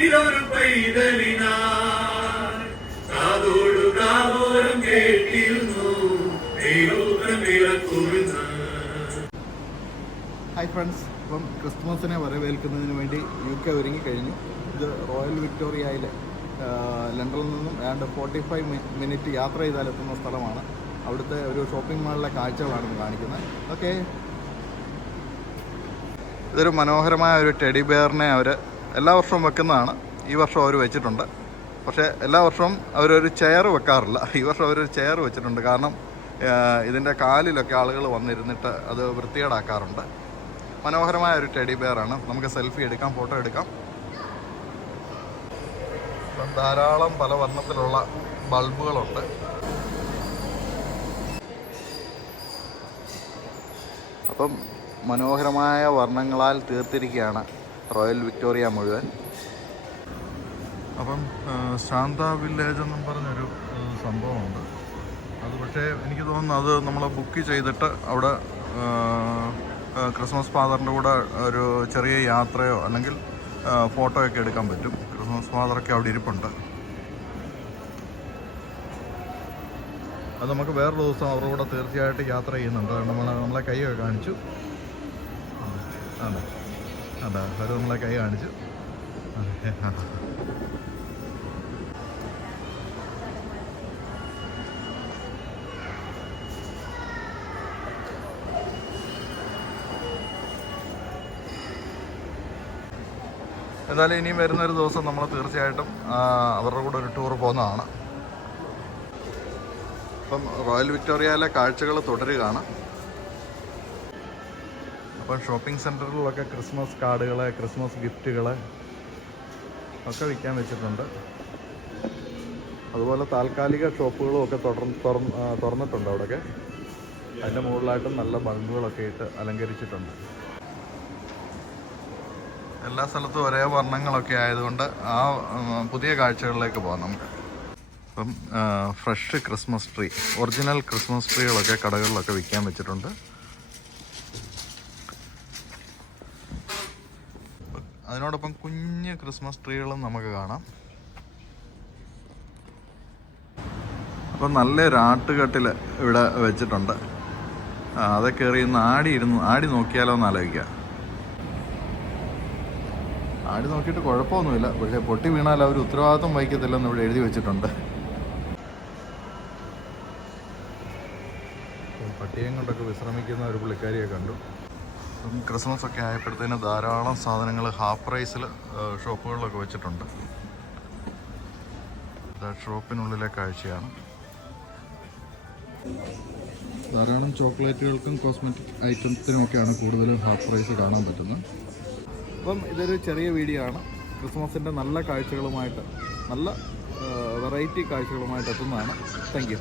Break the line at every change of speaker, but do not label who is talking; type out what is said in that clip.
സ്വർഗത്തിലൊരു പൈതലിനായി കാതോടു കാതോരം കേട്ടിരുന്നു. Hi friends ഇപ്പം ക്രിസ്മസിനെ വരവേൽക്കുന്നതിന് വേണ്ടി യു കെ ഒരുങ്ങി കഴിഞ്ഞു. ഇത് റോയൽ വിക്ടോറിയയിലെ ലണ്ടനിൽ നിന്നും ഏതാണ്ട് ഫോർട്ടി ഫൈവ് മിനിറ്റ് യാത്ര ചെയ്താലെത്തുന്ന സ്ഥലമാണ്. അവിടുത്തെ ഒരു ഷോപ്പിംഗ് മാളിലെ കാഴ്ചകളാണ് കാണിക്കുന്നത്. ഓക്കെ ഇതൊരു മനോഹരമായ ഒരു ടെഡി ബെയറിനെ അവർ എല്ലാ വർഷവും വെക്കുന്നതാണ്. ഈ വർഷം അവർ വെച്ചിട്ടുണ്ട്. പക്ഷേ എല്ലാ വർഷവും അവരൊരു ചെയർ വെക്കാറില്ല. ഈ വർഷം അവരൊരു ചെയർ വെച്ചിട്ടുണ്ട്. കാരണം ഇതിന്റെ കാലിലൊക്കെ ആളുകൾ വന്നിരുന്നിട്ട് അത് വൃത്തികേടാക്കാറുണ്ട്. മനോഹരമായ ഒരു ടെഡി ബെയറാണ് നമുക്ക് സെൽഫി എടുക്കാം ഫോട്ടോ എടുക്കാം. ധാരാളം പല വർണത്തിലുള്ള ബൾബുകളുണ്ട്. അപ്പം മനോഹരമായ വർണങ്ങളാൽ തീർത്തിരിക്കുകയാണ് റോയൽ വിക്ടോറിയ മുഴുവൻ. അപ്പം ശാന്ത വില്ലേജ് എന്നും പറഞ്ഞൊരു സംഭവമുണ്ട്. അത് പക്ഷേ എനിക്ക് തോന്നുന്നു അത് നമ്മൾ ബുക്ക് ചെയ്തിട്ട് അവിടെ ക്രിസ്മസ് ഫാദറിന്റെ കൂടെ ഒരു ചെറിയ യാത്രയോ അല്ലെങ്കിൽ ഫോട്ടോയൊക്കെ എടുക്കാൻ പറ്റും. ക്രിസ്മസ് ഫാദറൊക്കെ അവിടെ ഇരിപ്പുണ്ട്. അത് നമുക്ക് വേറൊരു ദിവസം അവരുടെ കൂടെ തീർച്ചയായിട്ടും യാത്ര ചെയ്യുന്നുണ്ട്. നമ്മളെ നമ്മളെ കൈയൊക്കെ കാണിച്ചു. അതെ. അതെ അവർ നമ്മളെ കൈ കാണിച്ചു. എന്നാലും ഇനിയും വരുന്നൊരു ദിവസം നമ്മൾ തീർച്ചയായിട്ടും അവരുടെ കൂടെ ഒരു ടൂർ പോകുന്നതാണ്. അപ്പം റോയൽ വിക്ടോറിയയിലെ കാഴ്ചകൾ തുടരുകയാണ്. അപ്പം ഷോപ്പിംഗ് സെന്ററുകളിലൊക്കെ ക്രിസ്മസ് കാർഡുകൾ ക്രിസ്മസ് ഗിഫ്റ്റുകൾ ഒക്കെ വിൽക്കാൻ വെച്ചിട്ടുണ്ട്. അതുപോലെ താൽക്കാലിക ഷോപ്പുകളും ഒക്കെ തുടർന്ന് തുറന്ന് തുറന്നിട്ടുണ്ട് അവിടെയൊക്കെ അതിന്റെ മുകളിലായിട്ടും നല്ല ബൾബുകളൊക്കെ ഇട്ട് അലങ്കരിച്ചിട്ടുണ്ട്. എല്ലാ സ്ഥലത്തും ഒരേ വർണങ്ങളൊക്കെ ആയതുകൊണ്ട് ആ പുതിയ കാഴ്ചകളിലേക്ക് പോകാം നമുക്ക്. ഇപ്പം fresh Christmas tree original Christmas ട്രീകളൊക്കെ കടകളിലൊക്കെ വിൽക്കാൻ വെച്ചിട്ടുണ്ട്. അതിനോടൊപ്പം കുഞ്ഞ് ക്രിസ്മസ് ട്രീകളും നമുക്ക് കാണാം. അപ്പം നല്ലൊരു ആട്ടുകട്ടിൽ ഇവിടെ വെച്ചിട്ടുണ്ട്. അതൊക്കെ കയറി ഇന്ന് ആടി ഇരുന്ന് ആടി നോക്കിയാലോ എന്ന് ആലോചിക്കുക ആടി നോക്കിയിട്ട് കുഴപ്പമൊന്നുമില്ല. പക്ഷേ പൊട്ടി വീണാൽ അവർ ഉത്തരവാദിത്വം വഹിക്കത്തില്ലെന്ന് ഇവിടെ എഴുതി വെച്ചിട്ടുണ്ട്. പട്ടിയും കൊണ്ടൊക്കെ വിശ്രമിക്കുന്ന ഒരു പുള്ളിക്കാരിയെ കണ്ടു. ഇപ്പം ക്രിസ്മസ് ഒക്കെ ആയപ്പോഴത്തേന് ധാരാളം സാധനങ്ങൾ ഹാഫ് പ്രൈസിൽ ഷോപ്പുകളിലൊക്കെ വെച്ചിട്ടുണ്ട്. ഇതാ ഷോപ്പിനുള്ളിലെ കാഴ്ചയാണ്. ധാരാളം ചോക്ലേറ്റുകൾക്കും കോസ്മെറ്റിക് ഐറ്റംസിനും ഒക്കെയാണ് കൂടുതലും ഹാഫ് പ്രൈസ് കാണാൻ പറ്റുന്നത്. അപ്പം ഇതൊരു ചെറിയ വീഡിയോ ആണ്. ക്രിസ്മസിന്റെ നല്ല കാഴ്ചകളുമായിട്ട് നല്ല വെറൈറ്റി കാഴ്ചകളുമായിട്ട് എത്തുന്നതാണ്. Thank U